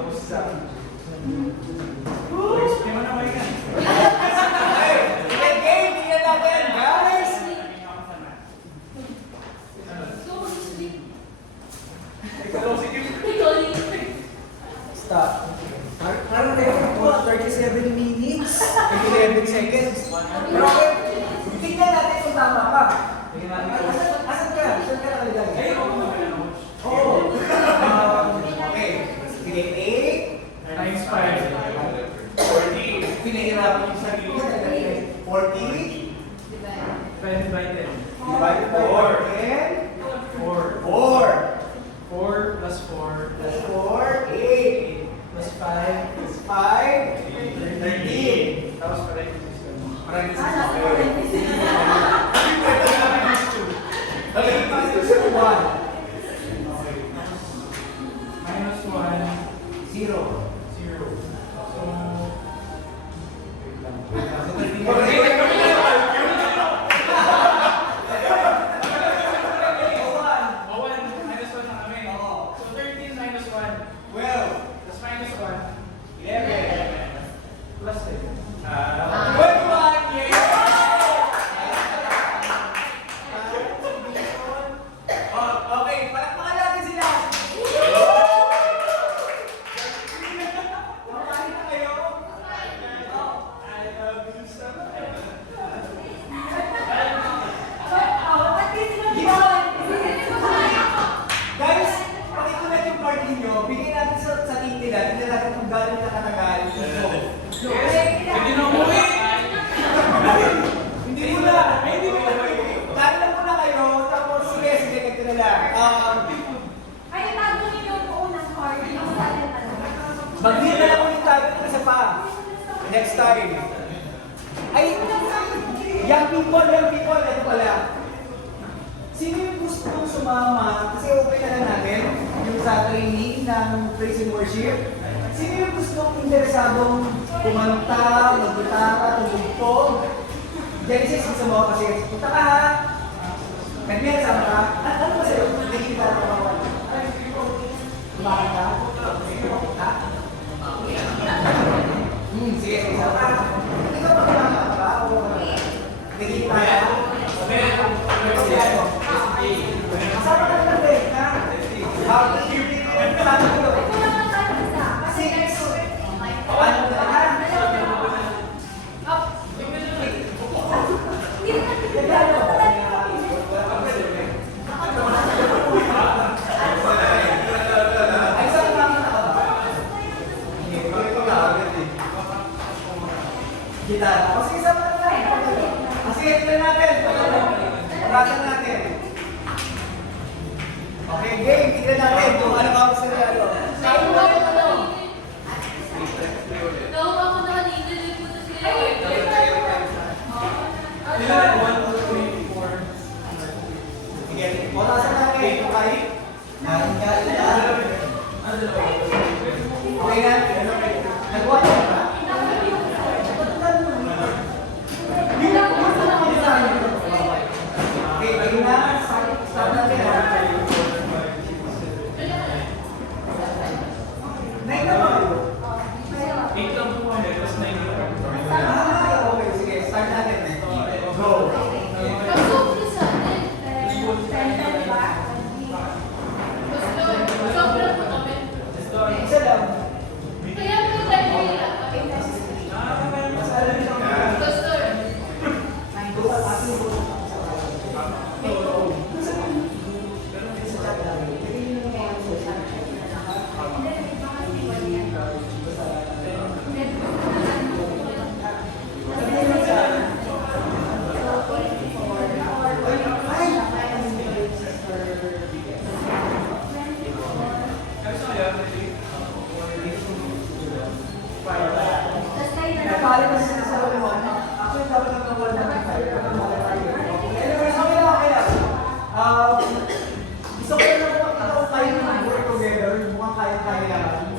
Tapos sa... Kaya mo na ba yan? Game! Tingnan natin, guys! Stop. Parang record po, 37 minutes, 11 seconds. Pero okay, tingnan natin kung tama ka. Asan ka? Saan ka nakalagay? Ayun ako naman ako. Oo. Okay. Sige, 8 Times 5. 40. Pinahirapan yung sarili ko. 40 10 by 10. divided by 10. 4. 4 4 plus 4. plus 4, 8 Plus 5. plus 5, 13. Tapos parenthesis ka mo. Parenthesis. Okay, parenthesis sa 1. Minus 1. 0. 0. So... Bawan, minus 1 na kami. So 13 minus 1. 12. Plus minus 1. 11. Plus 7. 21. Yay! Oh, okay, palakpakan natin sila. Kumakain na kayo? I love you so much. Guys, pakikulat yung party nyo, bigyan natin sa team nila, tingnan natin kung gano'n na katagal. Hindi na umuwi! Hindi mo na! Ay, hindi mo na! Kain lang muna kayo, tapos sige, ganito na lang. Mag-deal na lang ulit tayo ng isa pa. Next time. Ay, young people, ito pala. Sino yung gustong sumama? Kasi open na lang natin yung sa training ng praise and worship. Sino yung gustong interesadong kumanta, maggitara, tumugtog? Genesis, gusto mo kasi punta ka ha. Ganyan, sama ka. Ano ba sa'yo? Nakikita ka ba? Kumakan ka? Ha? Sige, sama ka. Ikaw ba kumakan ka ba? O nakikita ka? Kasama ka lang din, ha? Kasama ko. 6. Ano na, ha? Ay, saan namin nakaba? Kita. Kasi sama na lang. Kasi ito natin. Pagkasan natin. Okay, game. Tignan natin kung ano ka gusto nila. Ilan? 1, 2, 3, 4. Sige, patasan natin. Okay? Okay na? Nagawa niyo ba? Okay, ayun na. Start natin. Nine naman. 8 lang po kami, plus 9 lang. Okay, sige. Start natin. Go. Isa lang. Mas alam niyo ang Balik na sila sa loob. Actually, dapat nagkawal na tayo. Anyways, okay lang. Gusto ko lang makita kung tayo work together. Mukhang kaya-kaya lang.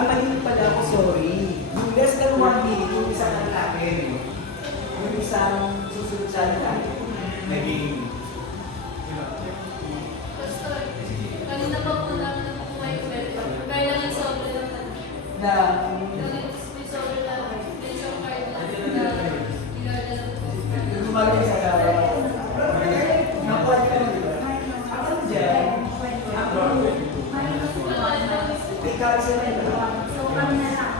mali pala ako, sorry. Yung less than 1 minute, yung isang ang akin. Yung isang susunod sa akin, naging Kanina pa po namin nakukuha yung belt. Kaya lang yung sobre naman. na Yung sobre naman. Yung sobre card na nilalala po. yung lumalaki sa nakuha ka lang, diba? Ako dyan, ako, may cancel na ito. So kami na lang.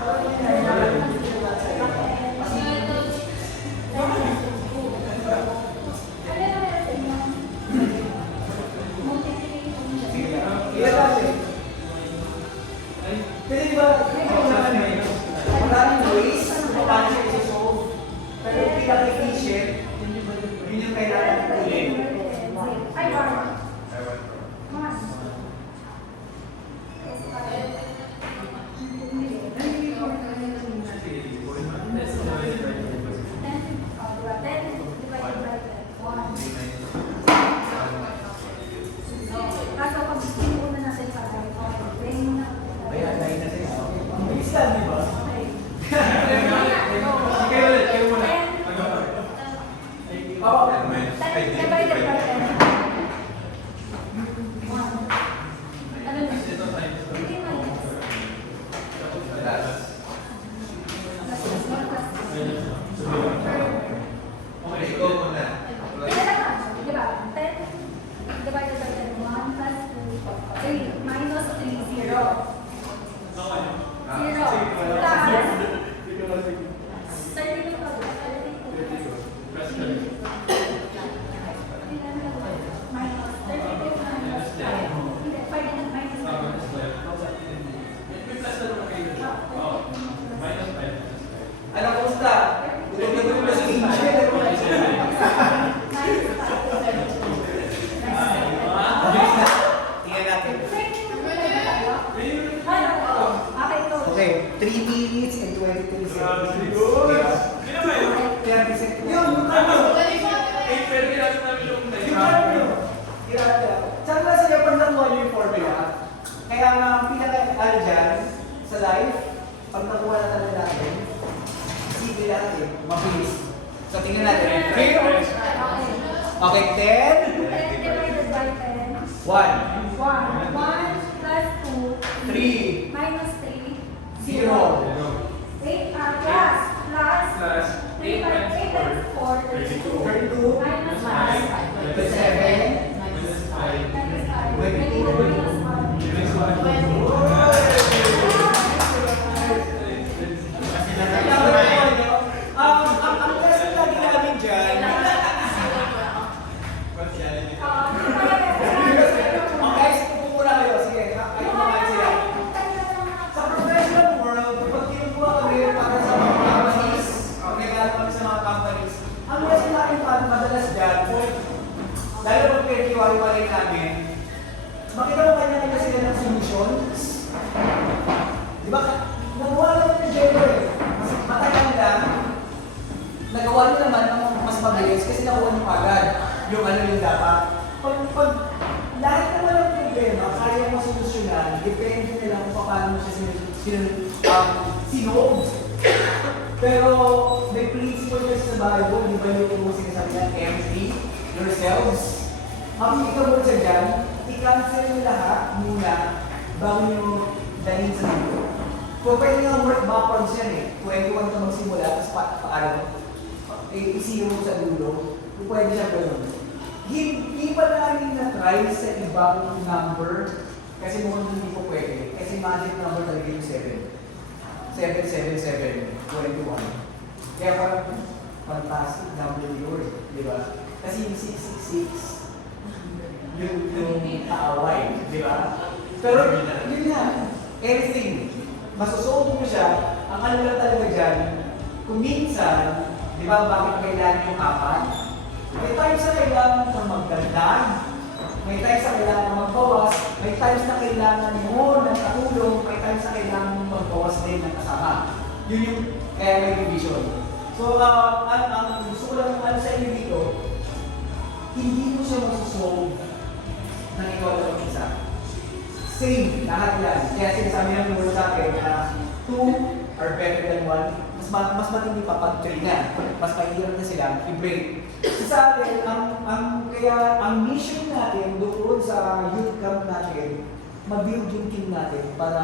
Sige lang. Ilan natin? Kasi di ba, maraming ways kung paano siya isusolve. Pero yung pinaka-efficient, yun yung kailangan ulit. Ay, Barbara. Mas. Kaso pag sinuuna natin sa tayo, then na. Ayan, dahil na sila. Ang bilis lang, di ba? Sige ulit, kayo muna. Oo. Divided by 10. Ano na? Hindi man. Okay, ikaw muna. Kaya naman, di ba? 10 divided by 10, 1 plus 2, 3, minus 3, 0. 0 plus 32 pa ba? 32. Minus 32 minus 5. Hindi, 5 and minus 5. Ano, kumusta? Tulog na si Angel. Mabilis na. Tingnan natin. Okay, 3 minutes and 23 seconds. Sino ba yun? 30 seconds. Yun, yung ano? Pero ginasa namin yung Yung ano? Saan ba sila pag nakuha niyo yung formula? Kaya nga, ang pinaka-ano dyan, sa life, pag nakuha na talaga natin, sige natin, mabilis. So, tingnan natin. Okay, okay 10, 10 divided by 10. 1, 1. 1 plus 2. 3, Minus 3. 0. 8 plus. Plus 3 times 4. 32, Minus 5. 27, Minus 5. 22 minus 1. Ang lesson lagi namin dyan, guys, pupura kayo. Sige, kayo kumain sila. Sa professional world, pag kinukuha kami para sa mga companies, regalo kami sa mga companies, ang lesson namin madalas dyan, lalo pag pinag-iwari-wari namin, makita mo kanya-kanya sila ng solutions. Di ba? Nagawa naman ng Jello eh. Mas matagal lang, nagawa nyo naman ng mas mabilis kasi nakuha nyo agad yung ano yung dapat. Pag lahat naman ng problema, kaya mo solusyonan, depende na lang kung paano mo siya sinolve. Pero may principle kasi sa Bible, di ba yung sinasabi na empty yourselves? Ang ikaw mo siya dyan, i-cancel nyo lahat muna bago nyo dalhin sa dulo. Kung pwede nga work backwards yan eh, 21 ka magsimula, tapos paano? I-zero mo sa dulo, kung pwede siya gano'n. Hindi pa namin na-try sa ibang number, kasi mukhang hindi po pwede. Kasi magic number talaga yung 7. 7, 21. Kaya parang fantastic number yun, di ba? Kasi yung 666, yung kaaway, di ba? Pero yun nga, everything, masosolve mo siya, ang ano lang talaga dyan, kung minsan, di ba bakit kailangan yung apat? May times na kailangan kang magdagdag, may times na kailangan kang magbawas, may times na kailangan mo ng katulong, may times na kailangan mo magbawas din ng kasama. Yun yung kaya may division. So, ang gusto ko lang ano sa inyo dito, hindi mo siya masosolve ng ikaw lang isa. Same, lahat yan. Kaya sinasabi ng Lord sa akin na 2 are better than 1. Mas matindi pa pag 3 na. Mas mahirap na sila i-break. So sa atin, ang mission natin doon sa youth camp natin, mag-build yung team natin para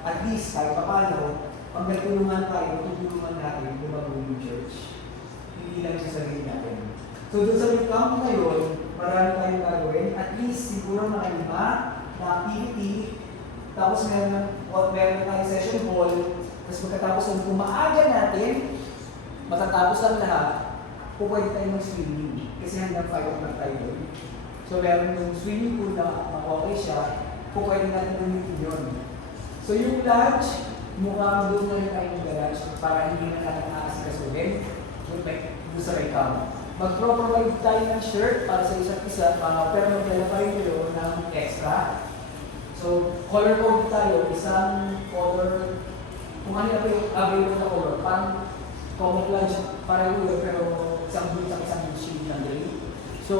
at least kahit paano, pag nagtulungan tayo, tutulungan natin lumago yung church. Hindi lang sa sarili natin. So doon sa youth camp ngayon, marami tayong gagawin. At least siguro mga 5 na activity. Tapos meron tayong session hall. Tapos pagkatapos kung maaga natin, matatapos ang lahat, pwede tayo mag-swimming. Kasi hanggang 5 o'clock tayo doon. So meron yung swimming pool na okay siya, pwede natin gamitin yun. So yung lunch, mukhang doon na rin tayo mag-lunch para hindi na natin aasikasuhin doon sa may camp. Mag-provide tayo ng shirt para sa isa't isa, pero magdala pa rin kayo ng extra. So, color code tayo, isang color, kung ano na yung available na color, parang common lunch, parang yun, pero isang blue at isang shade na gray. So,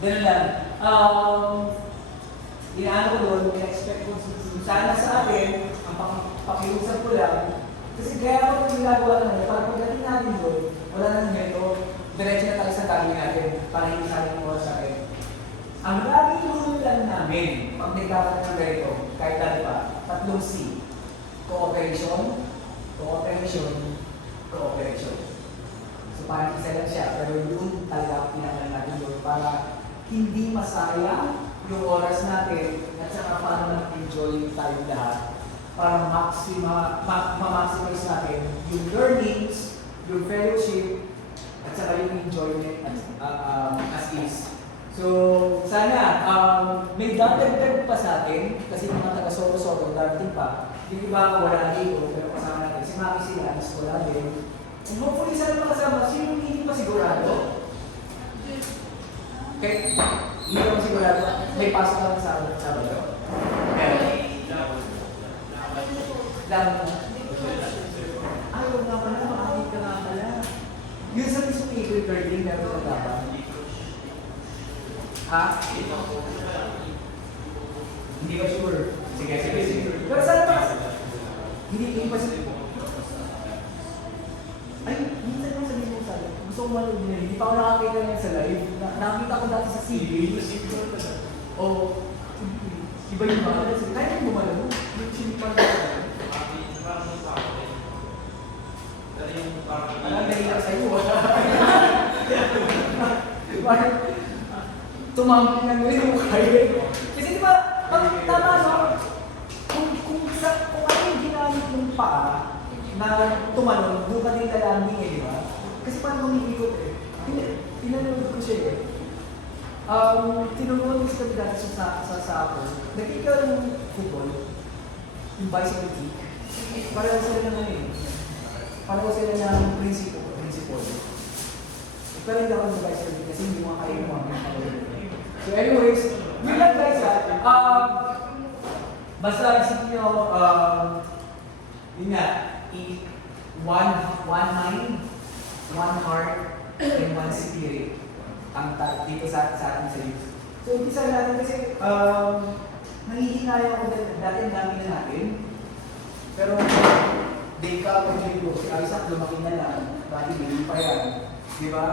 ganun lang. Inaano ko doon, in-expect ko sana sa akin, ang pakiusap ko lang, kasi kaya ako yung ginagawa naman, para pagdating natin doon, wala nang ganito, diretso na tayo sa gagawin natin, para hindi sa akin yung oras sa akin. Ang laging tulong lang namin, pag nagkakaroon ng ganito, kahit dati pa, 3 C. Cooperation, cooperation, cooperation. So parang isa lang siya, pero yun talaga pinangalan natin doon para hindi masayang yung oras natin at saka para mag-enjoy tayo lahat para ma-maximize natin yung learnings, yung fellowship, at saka yung enjoyment as is. So, sana may dadagdag pa sa atin kasi mga taga-solo-solo darating pa. Yung iba wala dito, pero kasama natin. Si Maki sila, mas wala din. And hopefully sana makasama. Sino hindi pa sigurado? Okay, hindi pa sigurado. May pasok lang sa Sabado. Lang. Ayaw nga pala, makakit ka nga pala. Yun sa mismo April 13, meron na dapat. Ha? Hindi ba sure? Sige. Pero sana pa? Hindi pa sure. Ay, minsan lang sabihin mo sa akin. Gusto ko manood niya. Hindi pa ako nakakita niya sa live. Nakita ko dati sa CV. O, iba yung mga. Kaya yung bumalo mo. Yung sinipan ko. Alam, nahilang sa'yo. Parang, tumambling ng rin yung kaya. Kasi di ba, tama no? Kung ano yung ginamit ng paa na tumalon, doon ka din lalambing eh, di ba? Kasi parang umiikot eh. Tinanong ko siya eh. Tinulungan ko siya dati sa ako. Nakikita ng football, yung bicycle kick. Pareho sila naman eh. Pareho sila ng principle. Pero hindi ako ng bicycle kick kasi hindi mo kaya mo. So anyways, yun lang guys basta isip nyo, yun nga, one mind, one heart, and one spirit ang dito sa atin sa youth. So umpisa natin kasi nangihinaya ako dati namin na natin, pero day ka ako dito, si Isaac lumaki na lang, dati hindi pa yan, di ba?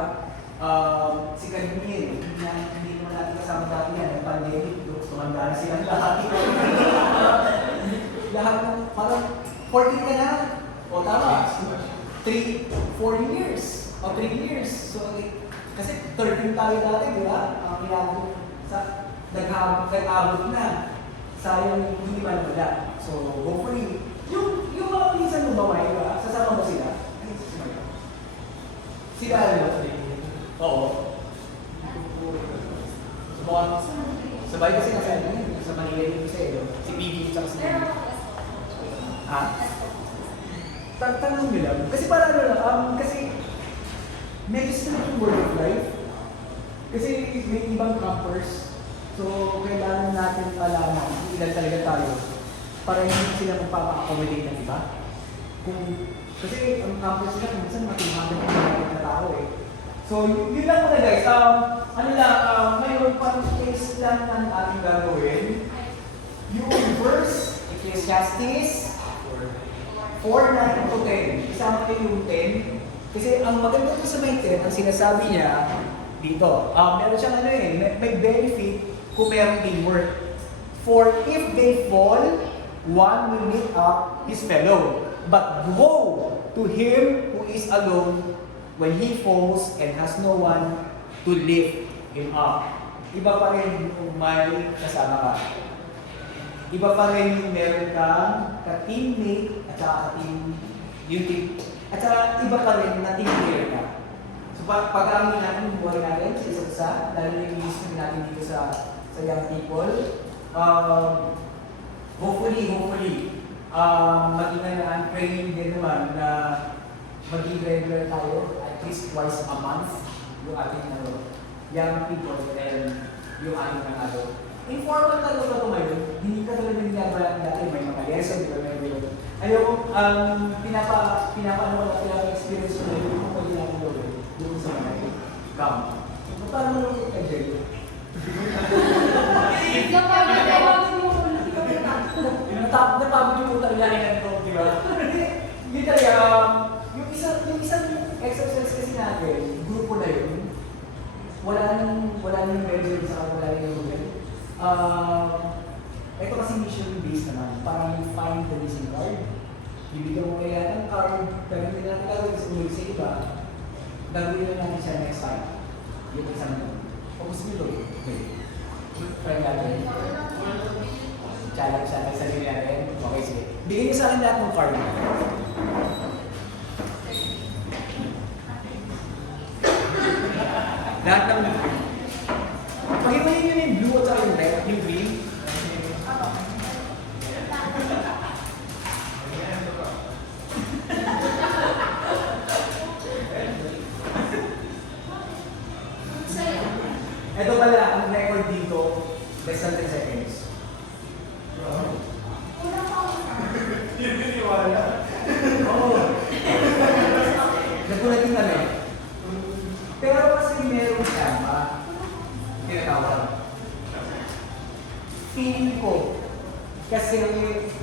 Si Kadmir, hindi naman natin kasama dati yan, ang pandemic, tumanda na silang lahat. Lahat ng parang 14 ka na, o tama, 4 years, o 3 years. So, kasi 13 tayo dati, di ba? Ang inabot sa nag-abot na, sayang hindi man wala. So, hopefully, yung mga pinsan mo ba, Mike, sasama mo sila? Sila ano? Oo. Sabay kasi sa Manila yung isa eh. Si PG at si Ha? Tanong nyo lang. Kasi para ano lang, kasi medyo sila yung word of life. Kasi may ibang campers. So, kailangan natin malaman kung ilan talaga tayo para hindi sila magpapa-accommodate ng iba. Kasi ang campers nila, minsan matimhagan ng tao eh. So, yun lang muna guys. Ngayon, parang case lang ng ating gagawin. Yung reverse, Ecclesiastes 4:9 to 10. Isama ko yung 10. Kasi ang maganda ko sa may 10, ang sinasabi niya dito, meron siyang ano may benefit kung meron teamwork. For if they fall, one will lift up his fellow. But woe to him who is alone when he falls and has no one to lift him up. Iba pa rin kung may kasama ka. Iba pa rin yung meron kang ka-teammate at saka yung team. At saka iba pa rin na team player ka. So pag-amin natin yung buhay natin sa isa't isa, lalo na yung listening natin dito sa young people, hopefully, maging ang praying din naman na maging regular tayo at least twice a month yung ating young people and yung ating ano. Informal talaga ito ngayon, hindi ka talaga ginagawa dati, may mga lesson, di ba, may mga ayoko, pinapa-experience ko na yung pwede natin gawin doon sa mga camp. Paano mo yung kajay? Napagod yung utang lalikan ko, di ba? Yun talaga, yung isang exercise kasi natin, grupo na yun, wala nang measure sa wala nang measure. Ito kasi mission-based naman, parang you find the missing card. Bibigyan mo kaya ng card, pero hindi natin gagawin sa ulit sa iba, gagawin lang natin siya next time. Yung isang ito. Tapos nito, okay. Try natin. Challenge natin sa sarili natin. Okay, sige. Bigyan niyo sa akin lahat ng card. Lahat ng... Pag-iwanin nyo yung blue at saka yung red, yung green. Ito pala, ang record dito, less than 10 seconds. Oo. Nagulat din kami. Pero kasi meron siya, tinatawag. Feeling ko, kasi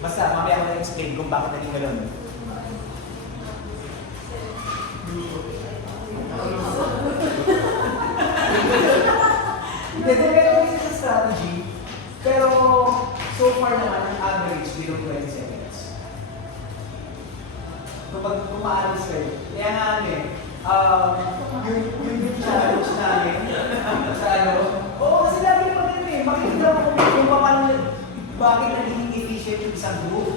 basta mamaya ko na-explain kung bakit naging gano'n. Meron kasi sa strategy, pero so far naman ang average below 20 seconds. Kapag kumaalis kayo, kaya nga yung challenge namin sa oo kasi lagi naman makikita mo kung paano, bakit naging efficient yung isang group,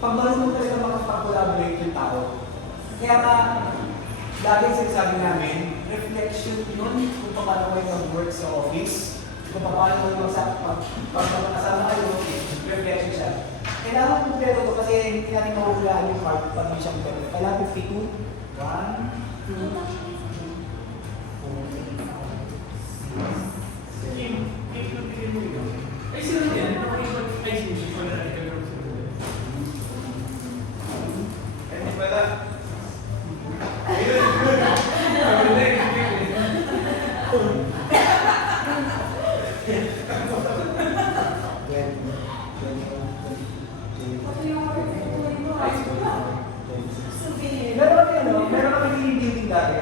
pag marunong talaga makapag-collaborate yung tao. Kaya nga, lagi sinasabi namin, reflection yun kung paano kayo mag-work sa office, kung paano kayo pag-kasama kayo, reflection siya. Kailangan kong pero ito kasi hindi natin mahuhulaan yung part pag hindi siya pero. Kailangan 52, 1, 2, 3, Ay, sino yan? Ay, sino pala na ikaw Hindi pala. Meron kami building dati.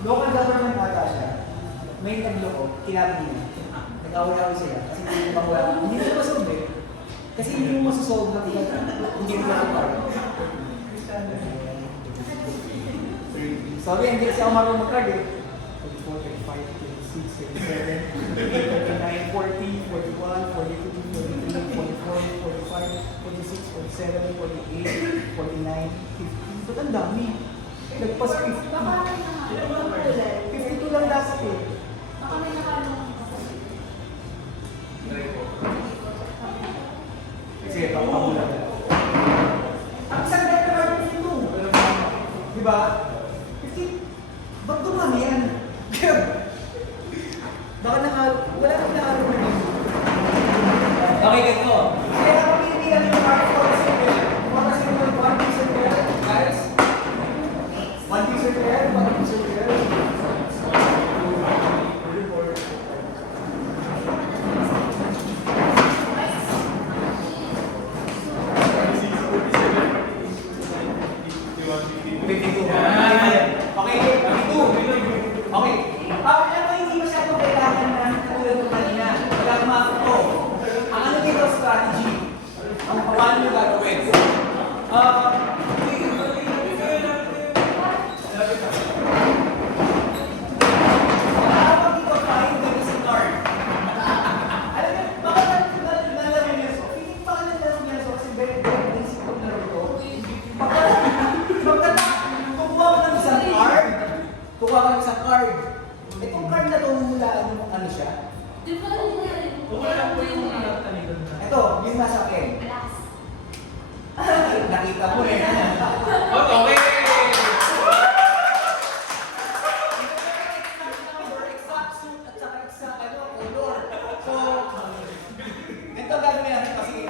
Local government ata siya. May nagloko, kinabi niya. Nag-away-away sila. Kasi hindi mo mawala. Hindi mo masolve eh. Kasi hindi mo masosolve na hindi mo makapar. Sorry, hindi kasi ako marunong mag-card eh. 44, 35, 36, 37, 39, 40, 41, 42, 43, 44, 45, 46, 47, 48, 49, 50. Ba't ang dami? Nagpas 50. 52 lang dapat eh. Baka may nakalong Sige, papamulan na. Ang isang dahil na card 52. Diba? 50. Ba't dumami yan? Baka wala kang nakalo na dito. Okay, ganito. Kaya kami hindi kami yung card for the single. For the single, 1 piece of pair. Guys? 1 piece of pair, 1 piece of pair. nasa akin? Last. Nakita mo eh. Okay! Exact suit at saka exact color. So, ito gagawin natin kasi.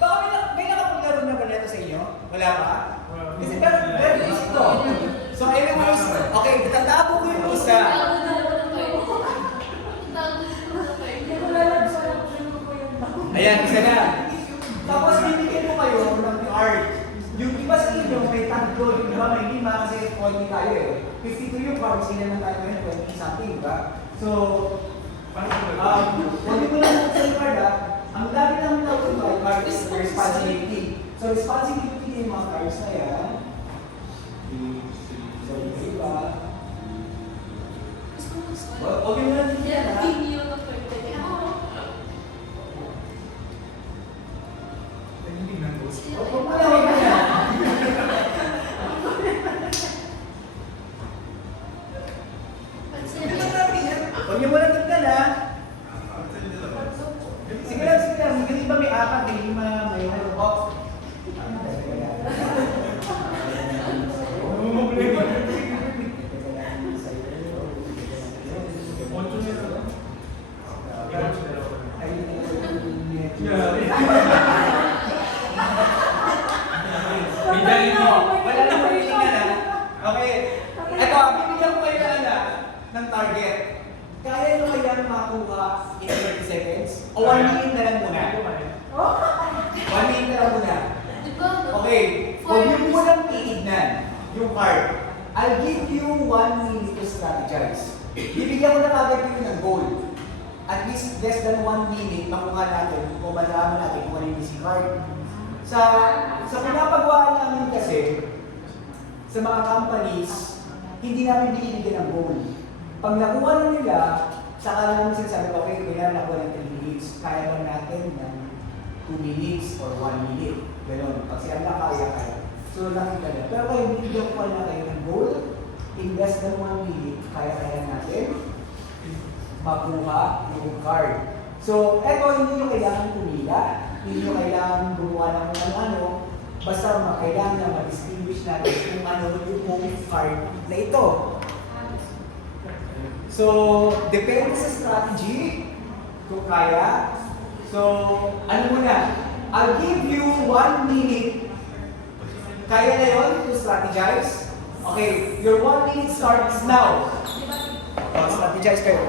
Baka may nakapaglaro na ba nito sa inyo? Wala pa? Kasi very basic to. So, anyways, okay, tatabo ko yung isa. Tago na ako ng kayo. Tago na ako ng kayo. Hindi ko lang ko yung Ayan, isa na. Tapos bibigyan ko kayo ng card. Yung iba sa inyo may tatlo, yung iba may lima kasi konti tayo eh. 52 yung cards, sila na tayo ngayon, 20 something, diba? So, huwag ko lang sa yung card ah. Ang lagi namin natin by card is responsibility. So, responsibility yung mga cards na yan. So, yung iba. Huwag mo lang din yan ah. Hindi yun ang kayo. Huwag mo lang yan. Huwag niyo muna tignan ha. Sige lang, sige lang. Hindi ba may apat, may lima, may box? Wala nang marilingan ha. Okay. Ito, bibigyan ko kayo ng target. Kaya nyo kaya makuha in 30 seconds? O 1 minute na lang muna? 1 minute na lang muna. Di ba? Okay. Huwag nyo munang titignan yung card. I'll give you 1 minute to strategize. Bibigyan ko na kagad kayo ng goal. At least less than 1 minute, makuha natin kung malaman natin kung ano yung busy card. Sa pinapagawa namin kasi, sa mga companies, hindi namin binibigyan ng goal. Pag nakuha na nila, saka namin sinasabi, okay, kaya nakuha ng 3 minutes, kaya lang natin ng 2 minutes or 1 minute. Ganon. Pag siya na kaya. So, nakita na. Pero kaya binibigyan ko na kayo ng goal, in less than 1 minute, kaya natin makuha yung card. So, eto, hindi nyo kailangan pumila, hindi nyo kailangan gumawa ng kung ano, basta kailangan na ma-distinguish natin kung ano yung card na ito. So, depende sa strategy, kung kaya. So, ano muna, I'll give you 1 minute. Kaya na yun to strategize? Okay, your 1 minute starts now. Strategize kayo.